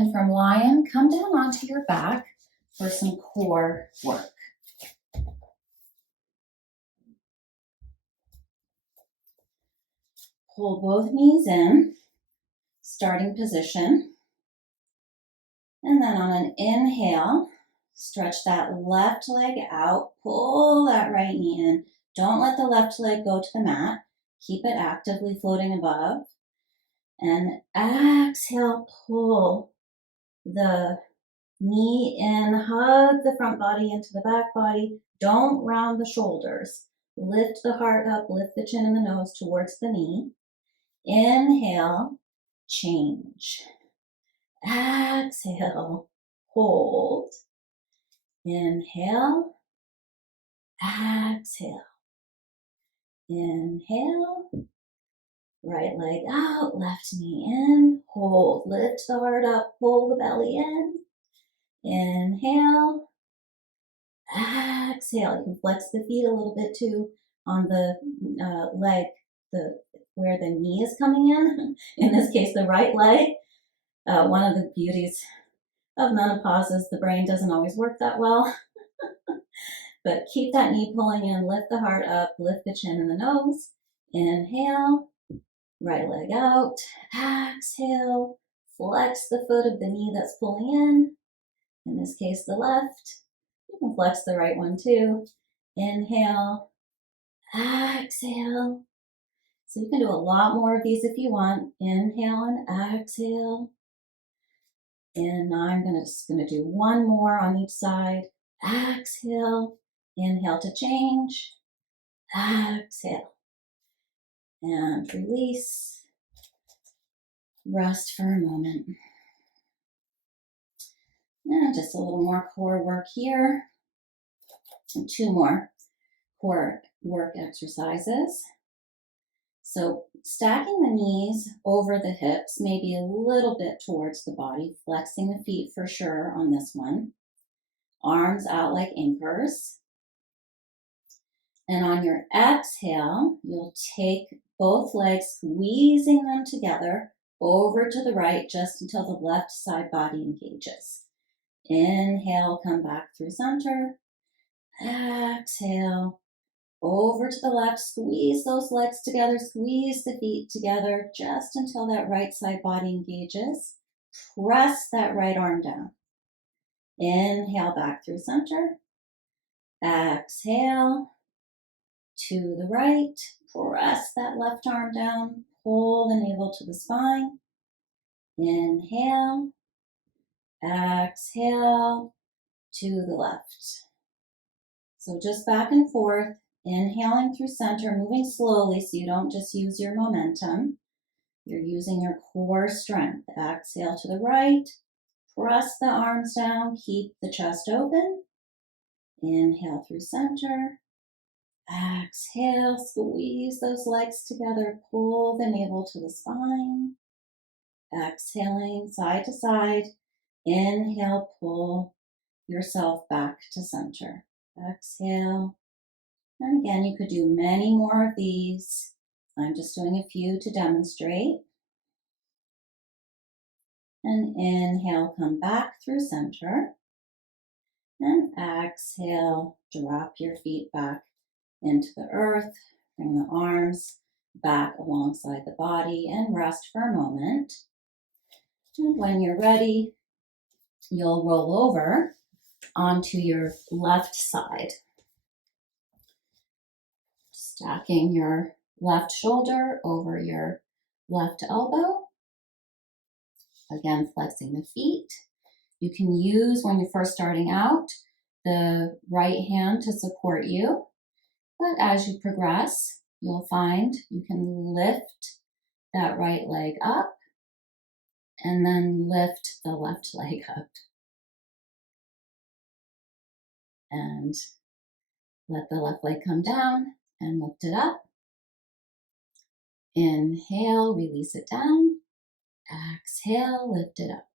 And from lion, come down onto your back for some core work. Pull both knees in, starting position. And then on an inhale, stretch that left leg out, pull that right knee in. Don't let the left leg go to the mat. Keep it actively floating above. And exhale, pull the knee in, hug the front body into the back body. Don't round the shoulders. Lift the heart up, lift the chin and the nose towards the knee. Inhale, change. Exhale, hold. Inhale, exhale. Inhale, right leg out, left knee in, hold. Lift the heart up, pull the belly in. Inhale, exhale. You can flex the feet a little bit too on the leg, where the knee is coming in this case, the right leg. One of the beauties of menopause is the brain doesn't always work that well. But keep that knee pulling in, lift the heart up, lift the chin and the nose. Inhale, right leg out. Exhale, flex the foot of the knee that's pulling in this case, the left. You can flex the right one too. Inhale, exhale. So you can do a lot more of these if you want. Inhale and exhale. And now I'm just gonna do one more on each side. Exhale, inhale to change. Exhale, and release. Rest for a moment. And just a little more core work here. And 2 more core work exercises. So stacking the knees over the hips, maybe a little bit towards the body, flexing the feet for sure on this one. Arms out like anchors. And on your exhale, you'll take both legs, squeezing them together over to the right just until the left side body engages. Inhale, come back through center. Exhale, over to the left, squeeze those legs together, squeeze the feet together just until that right side body engages. Press that right arm down. Inhale, back through center. Exhale, to the right. Press that left arm down. Pull the navel to the spine. Inhale. Exhale, to the left. So just back and forth. Inhaling through center, moving slowly so you don't just use your momentum. You're using your core strength. Exhale to the right. Press the arms down. Keep the chest open. Inhale through center. Exhale. Squeeze those legs together. Pull the navel to the spine. Exhaling side to side. Inhale. Pull yourself back to center. Exhale. And again, you could do many more of these. I'm just doing a few to demonstrate. And inhale, come back through center. And exhale, drop your feet back into the earth. Bring the arms back alongside the body and rest for a moment. And when you're ready, you'll roll over onto your left side. Stacking your left shoulder over your left elbow. Again, flexing the feet. You can use, when you're first starting out, the right hand to support you. But as you progress, you'll find you can lift that right leg up and then lift the left leg up. And let the left leg come down and lift it up. Inhale, release it down. Exhale, lift it up.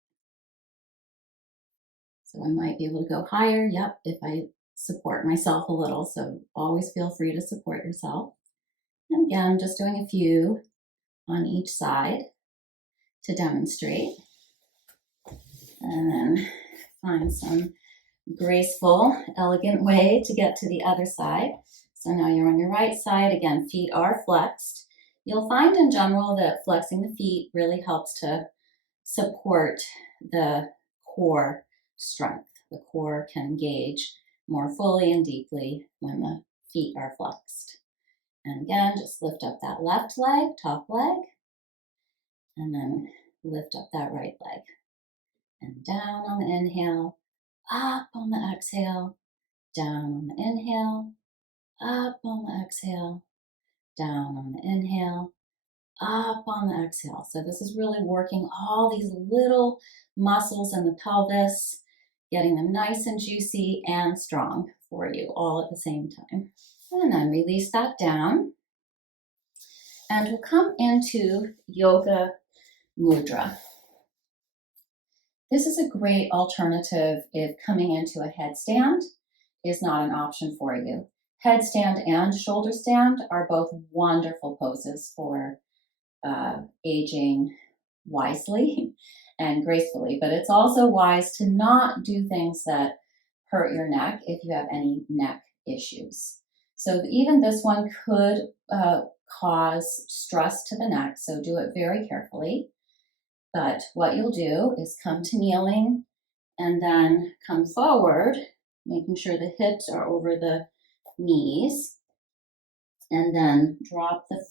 So I might be able to go higher, yep, if I support myself a little. So always feel free to support yourself. And again, just doing a few on each side to demonstrate. And then find some graceful, elegant way to get to the other side. So now you're on your right side. Again, feet are flexed. You'll find in general that flexing the feet really helps to support the core strength. The core can engage more fully and deeply when the feet are flexed. And again, just lift up that left leg, top leg, and then lift up that right leg. And down on the inhale, up on the exhale, down on the inhale, up on the exhale, down on the inhale, up on the exhale. So this is really working all these little muscles in the pelvis, getting them nice and juicy and strong for you all at the same time. And then release that down. And we'll come into Yoga Mudra. This is a great alternative if coming into a headstand is not an option for you. Headstand and shoulder stand are both wonderful poses for aging wisely and gracefully, but it's also wise to not do things that hurt your neck if you have any neck issues. So even this one could cause stress to the neck, so do it very carefully. But what you'll do is come to kneeling and then come forward, making sure the hips are over the knees, and then drop the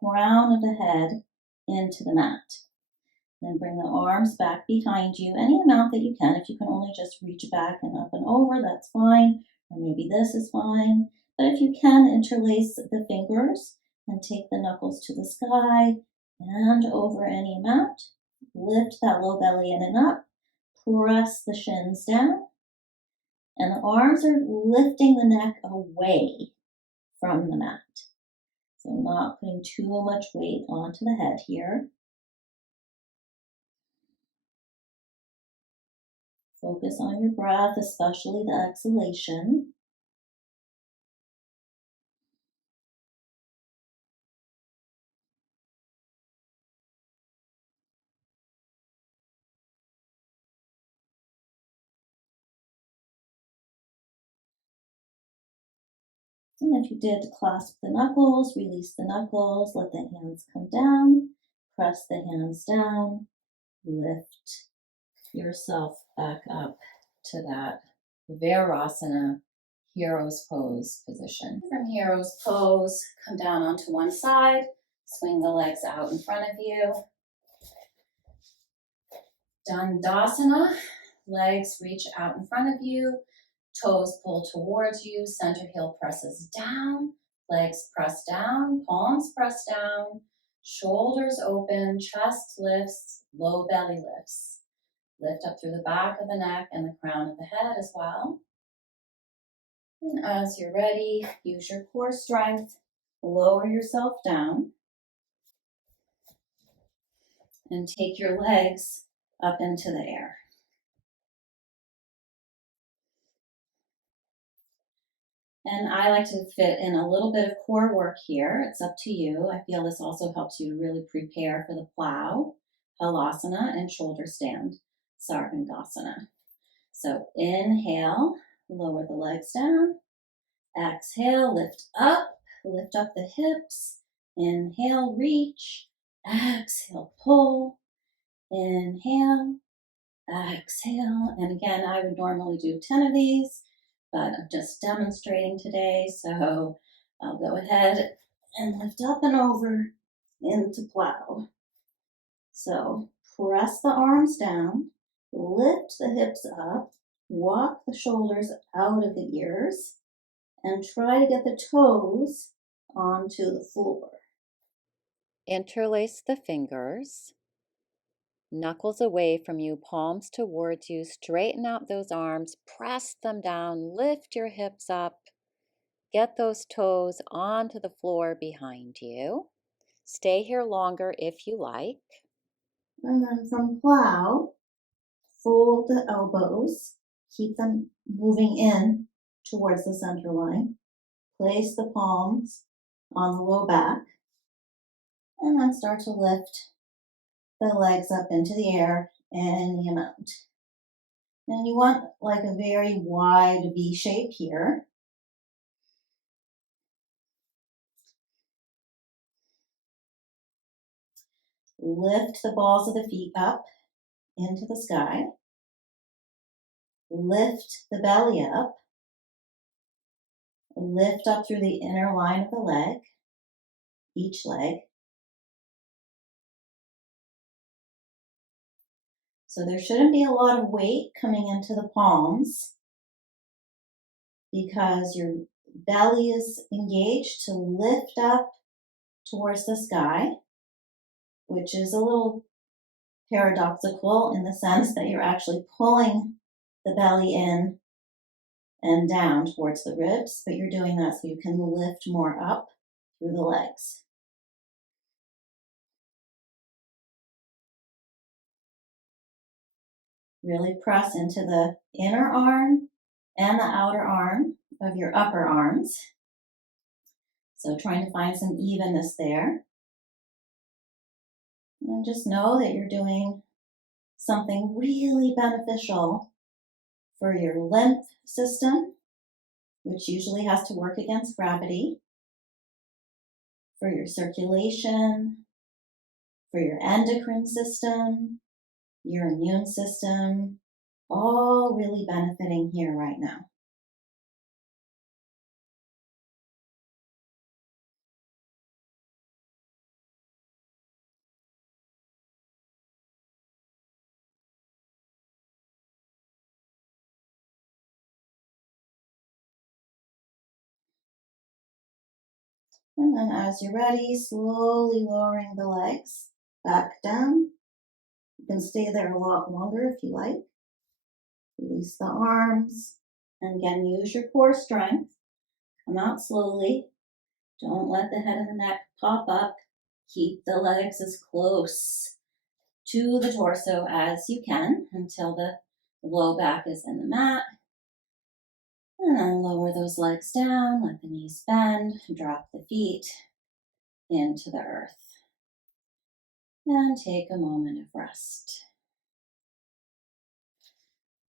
crown of the head into the mat. Then bring the arms back behind you, any amount that you can. If you can only just reach back and up and over, that's fine. Or maybe this is fine. But if you can, interlace the fingers and take the knuckles to the sky and over any amount. Lift that low belly in and up. Press the shins down. And the arms are lifting the neck away from the mat. So not putting too much weight onto the head here. Focus on your breath, especially the exhalation. And if you did clasp the knuckles, release the knuckles, let the hands come down, press the hands down, lift yourself back up to that Virasana Hero's Pose position. From Hero's Pose, come down onto one side, swing the legs out in front of you. Dandasana, legs reach out in front of you, toes pull towards you, center heel presses down, legs press down, palms press down, shoulders open, chest lifts, low belly lifts. Lift up through the back of the neck and the crown of the head as well. And as you're ready, use your core strength, lower yourself down, and take your legs up into the air. And I like to fit in a little bit of core work here. It's up to you. I feel this also helps you to really prepare for the plow, halasana, and shoulder stand, sarvangasana. So inhale, lower the legs down. Exhale, lift up the hips. Inhale, reach. Exhale, pull. Inhale, exhale. And again, I would normally do 10 of these, but I'm just demonstrating today, so I'll go ahead and lift up and over into plow. So press the arms down, lift the hips up, walk the shoulders out of the ears, and try to get the toes onto the floor. Interlace the fingers. Knuckles away from you, palms towards you. Straighten out those arms, press them down, lift your hips up. Get those toes onto the floor behind you. Stay here longer if you like. And then from plow, fold the elbows, keep them moving in towards the center line. Place the palms on the low back, and then start to lift the legs up into the air any amount. And you want like a very wide V shape here. Lift the balls of the feet up into the sky. Lift the belly up. Lift up through the inner line of the leg, each leg. So there shouldn't be a lot of weight coming into the palms because your belly is engaged to lift up towards the sky, which is a little paradoxical in the sense that you're actually pulling the belly in and down towards the ribs, but you're doing that so you can lift more up through the legs. Really press into the inner arm and the outer arm of your upper arms. So trying to find some evenness there. And just know that you're doing something really beneficial for your lymph system, which usually has to work against gravity, for your circulation, for your endocrine system, your immune system, all really benefiting here right now. And then as you're ready, slowly lowering the legs back down. You can stay there a lot longer if you like. Release the arms. And again, use your core strength. Come out slowly. Don't let the head and the neck pop up. Keep the legs as close to the torso as you can until the low back is in the mat. And then lower those legs down, let the knees bend, drop the feet into the earth. And take a moment of rest.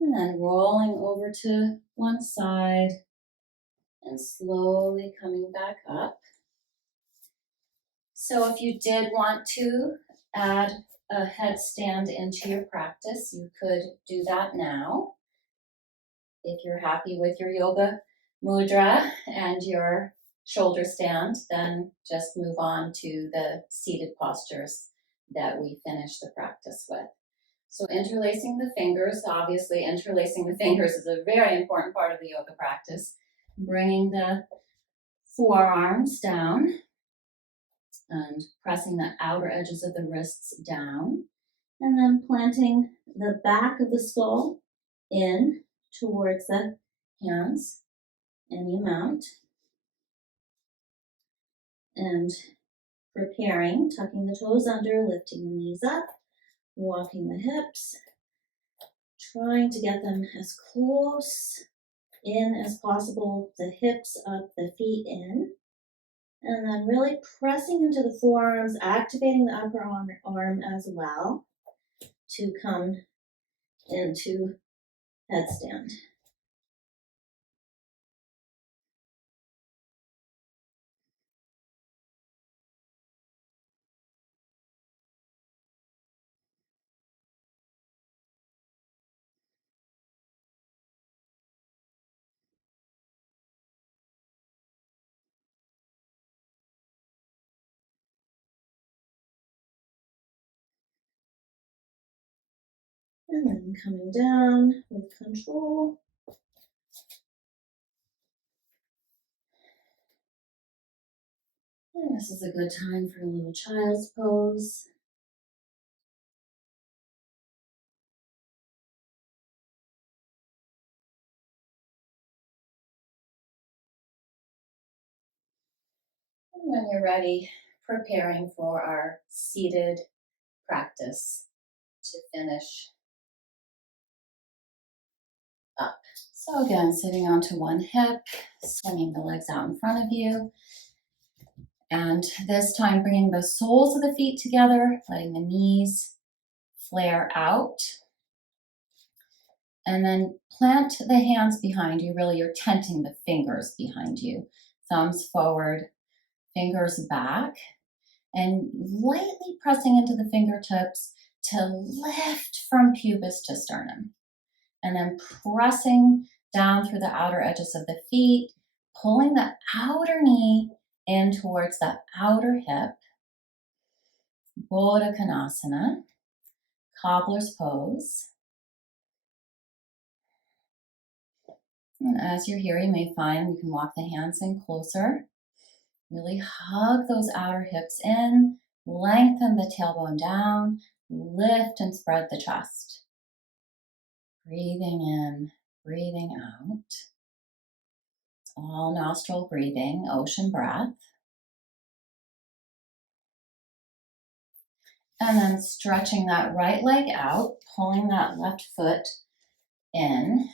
And then rolling over to one side and slowly coming back up. So if you did want to add a headstand into your practice, you could do that now. If you're happy with your yoga mudra and your shoulder stand, then just move on to the seated postures that we finish the practice with. So interlacing the fingers, obviously interlacing the fingers is a very important part of the yoga practice. Bringing the forearms down and pressing the outer edges of the wrists down, and then planting the back of the skull in towards the hands, any amount, and preparing, tucking the toes under, lifting the knees up, walking the hips, trying to get them as close in as possible, the hips up, the feet in, and then really pressing into the forearms, activating the upper arm as well to come into headstand. And then coming down with control. And this is a good time for a little child's pose. And when you're ready, preparing for our seated practice to finish up. So again, sitting onto one hip, swinging the legs out in front of you. And this time bringing the soles of the feet together, letting the knees flare out. And then plant the hands behind you. Really, you're tenting the fingers behind you. Thumbs forward, fingers back, and lightly pressing into the fingertips to lift from pubis to sternum. And then pressing down through the outer edges of the feet, pulling the outer knee in towards the outer hip. Baddha Konasana, cobbler's pose. And as you're here, you may find you can walk the hands in closer. Really hug those outer hips in, lengthen the tailbone down, lift and spread the chest. Breathing in, breathing out. All nostril breathing, ocean breath. And then stretching that right leg out, pulling that left foot in.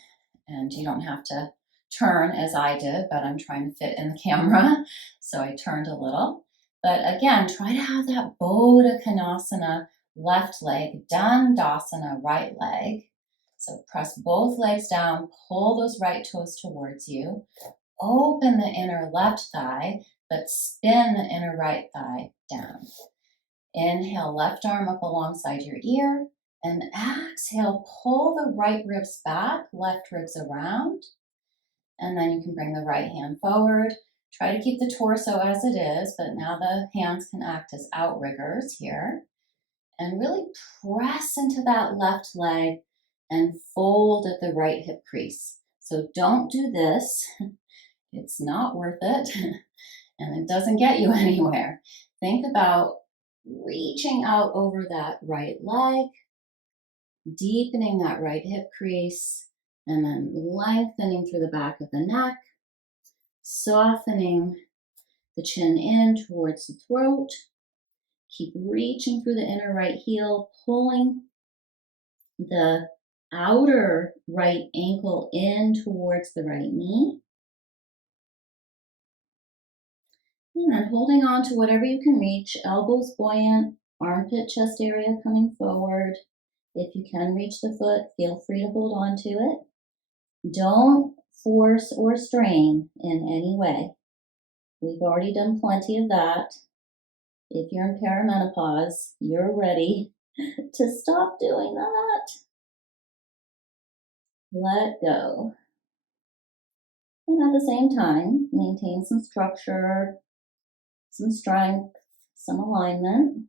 And you don't have to turn as I did, but I'm trying to fit in the camera. So I turned a little. But again, try to have that Baddha Konasana left leg, Dandasana right leg. So press both legs down, pull those right toes towards you. Open the inner left thigh, but spin the inner right thigh down. Inhale, left arm up alongside your ear. And exhale, pull the right ribs back, left ribs around. And then you can bring the right hand forward. Try to keep the torso as it is, but now the hands can act as outriggers here. And really press into that left leg and fold at the right hip crease. So don't do this. It's not worth it. And it doesn't get you anywhere. Think about reaching out over that right leg, deepening that right hip crease, and then lengthening through the back of the neck, softening the chin in towards the throat. Keep reaching through the inner right heel, pulling the outer right ankle in towards the right knee. And then holding on to whatever you can reach, elbows buoyant, armpit chest area coming forward. If you can reach the foot, feel free to hold on to it. Don't force or strain in any way. We've already done plenty of that. If you're in perimenopause, you're ready to stop doing that. Let go. And at the same time, maintain some structure, some strength, some alignment.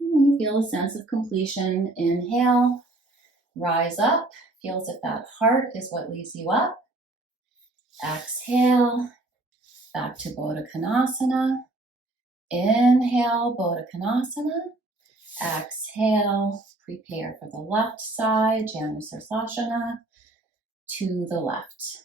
And when you feel a sense of completion, inhale, rise up. Feel as if that heart is what leads you up. Exhale, back to Baddha Konasana. Inhale, Baddha Konasana. Exhale, prepare for the left side, Janusarsasana, to the left.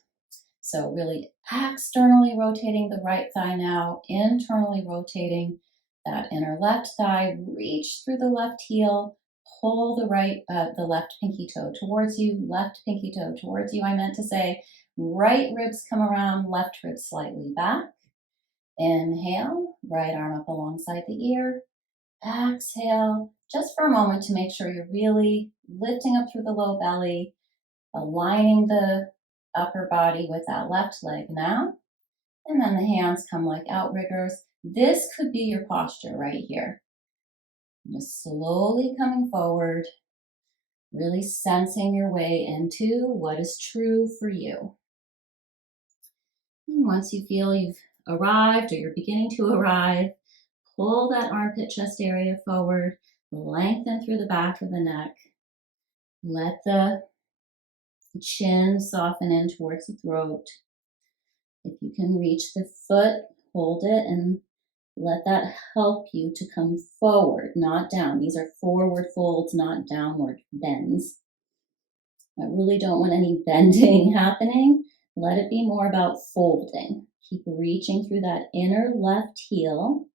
So really externally rotating the right thigh now, internally rotating that inner left thigh, reach through the left heel, pull the left pinky toe towards you, left pinky toe towards you. I meant to say right ribs come around, left ribs slightly back. Inhale, right arm up alongside the ear. Exhale, just for a moment to make sure you're really lifting up through the low belly, aligning the upper body with that left leg now. And then the hands come like outriggers. This could be your posture right here. Just slowly coming forward, really sensing your way into what is true for you. And once you feel you've arrived or you're beginning to arrive, pull that armpit chest area forward, lengthen through the back of the neck. Let the chin soften in towards the throat. If you can reach the foot, hold it and let that help you to come forward, not down. These are forward folds, not downward bends. I really don't want any bending happening. Let it be more about folding. Keep reaching through that inner left heel.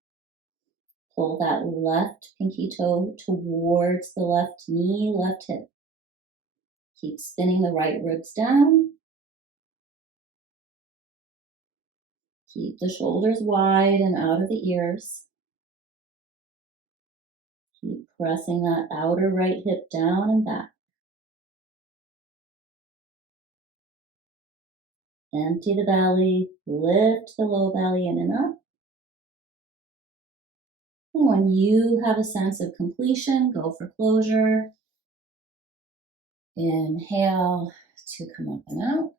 Pull that left pinky toe towards the left knee, left hip. Keep spinning the right ribs down. Keep the shoulders wide and out of the ears. Keep pressing that outer right hip down and back. Empty the belly, lift the low belly in and up. And when you have a sense of completion, go for closure. Inhale to come up and out.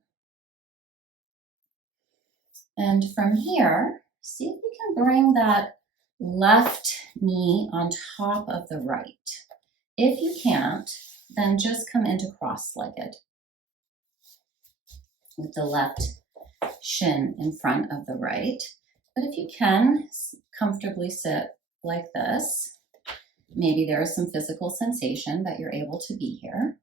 And from here, see if you can bring that left knee on top of the right. If you can't, then just come into cross-legged with the left shin in front of the right. But if you can, comfortably sit like this. Maybe there is some physical sensation that you're able to be here.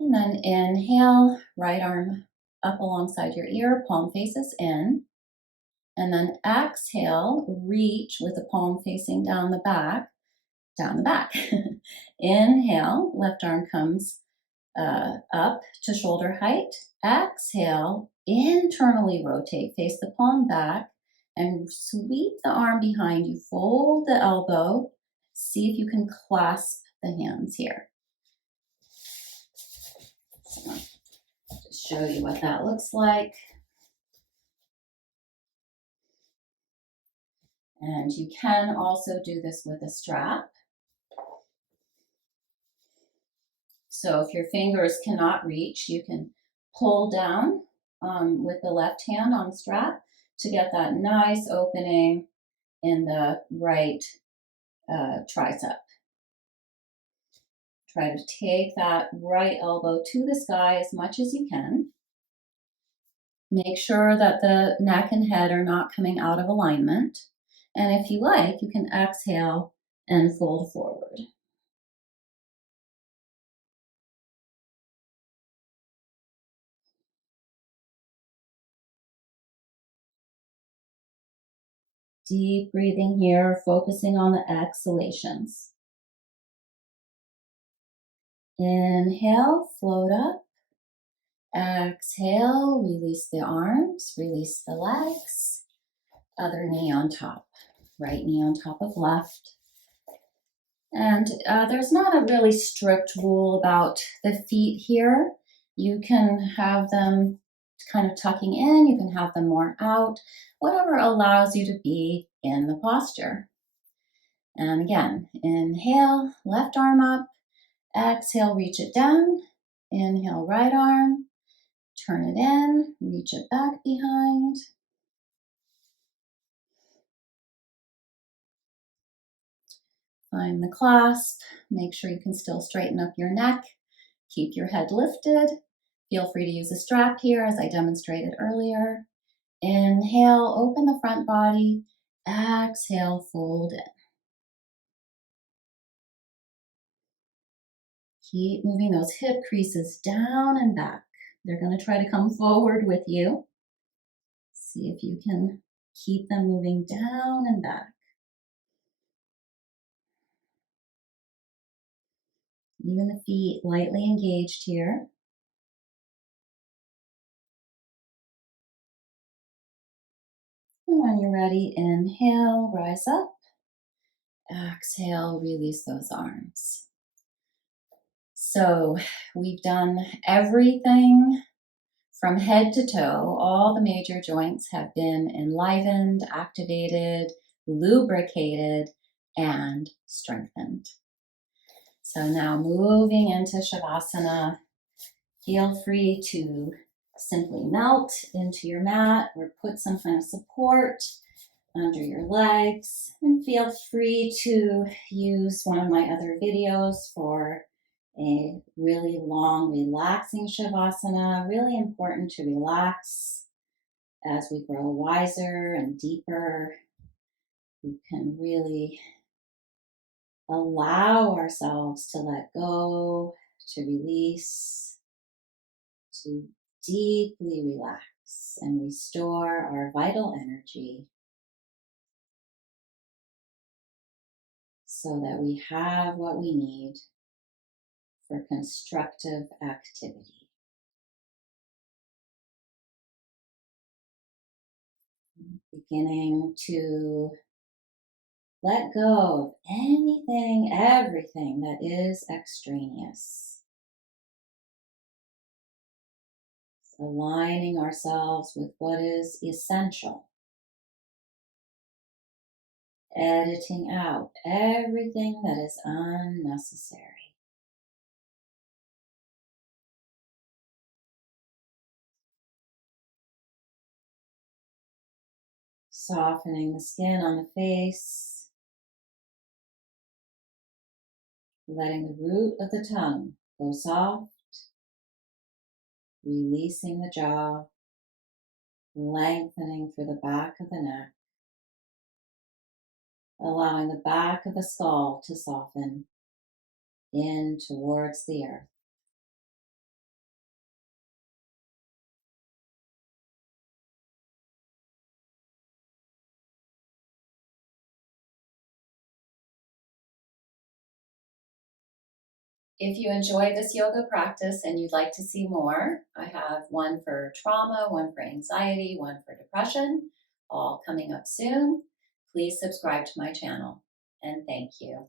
And then inhale, right arm up alongside your ear, palm faces in. And then exhale, reach with the palm facing down the back. Inhale, left arm comes up to shoulder height. Exhale, internally rotate, face the palm back, and sweep the arm behind you. Fold the elbow. See if you can clasp the hands here. So, just show you what that looks like. And you can also do this with a strap. So if your fingers cannot reach, you can pull down with the left hand on the strap to get that nice opening in the right tricep. Try to take that right elbow to the sky as much as you can. Make sure that the neck and head are not coming out of alignment. And if you like, you can exhale and fold forward. Deep breathing here, focusing on the exhalations. Inhale, float up. Exhale, release the arms, release the legs. Other knee on top, right knee on top of left. And there's not a really strict rule about the feet here. You can have them kind of tucking in, you can have them more out, whatever allows you to be in the posture. And again, inhale, left arm up. Exhale, reach it down. Inhale, right arm. Turn it in, reach it back behind. Find the clasp. Make sure you can still straighten up your neck. Keep your head lifted. Feel free to use a strap here as I demonstrated earlier. Inhale, open the front body. Exhale, fold in. Keep moving those hip creases down and back. They're going to try to come forward with you. See if you can keep them moving down and back. Even the feet lightly engaged here. And when you're ready, inhale, rise up. Exhale, release those arms. So we've done everything from head to toe. All the major joints have been enlivened, activated, lubricated, and strengthened. So now moving into Shavasana, feel free to simply melt into your mat or put some kind of support under your legs, and feel free to use one of my other videos for a really long, relaxing Shavasana. Really important to relax as we grow wiser and deeper. We can really allow ourselves to let go, to release, to deeply relax and restore our vital energy so that we have what we need for constructive activity. beginning to let go of anything, everything that is extraneous. Aligning ourselves with what is essential. Editing out everything that is unnecessary. Softening the skin on the face. Letting the root of the tongue go soft. Releasing the jaw. Lengthening through the back of the neck. Allowing the back of the skull to soften in towards the earth. If you enjoy this yoga practice and you'd like to see more, I have one for trauma, one for anxiety, one for depression, all coming up soon. Please subscribe to my channel, and thank you.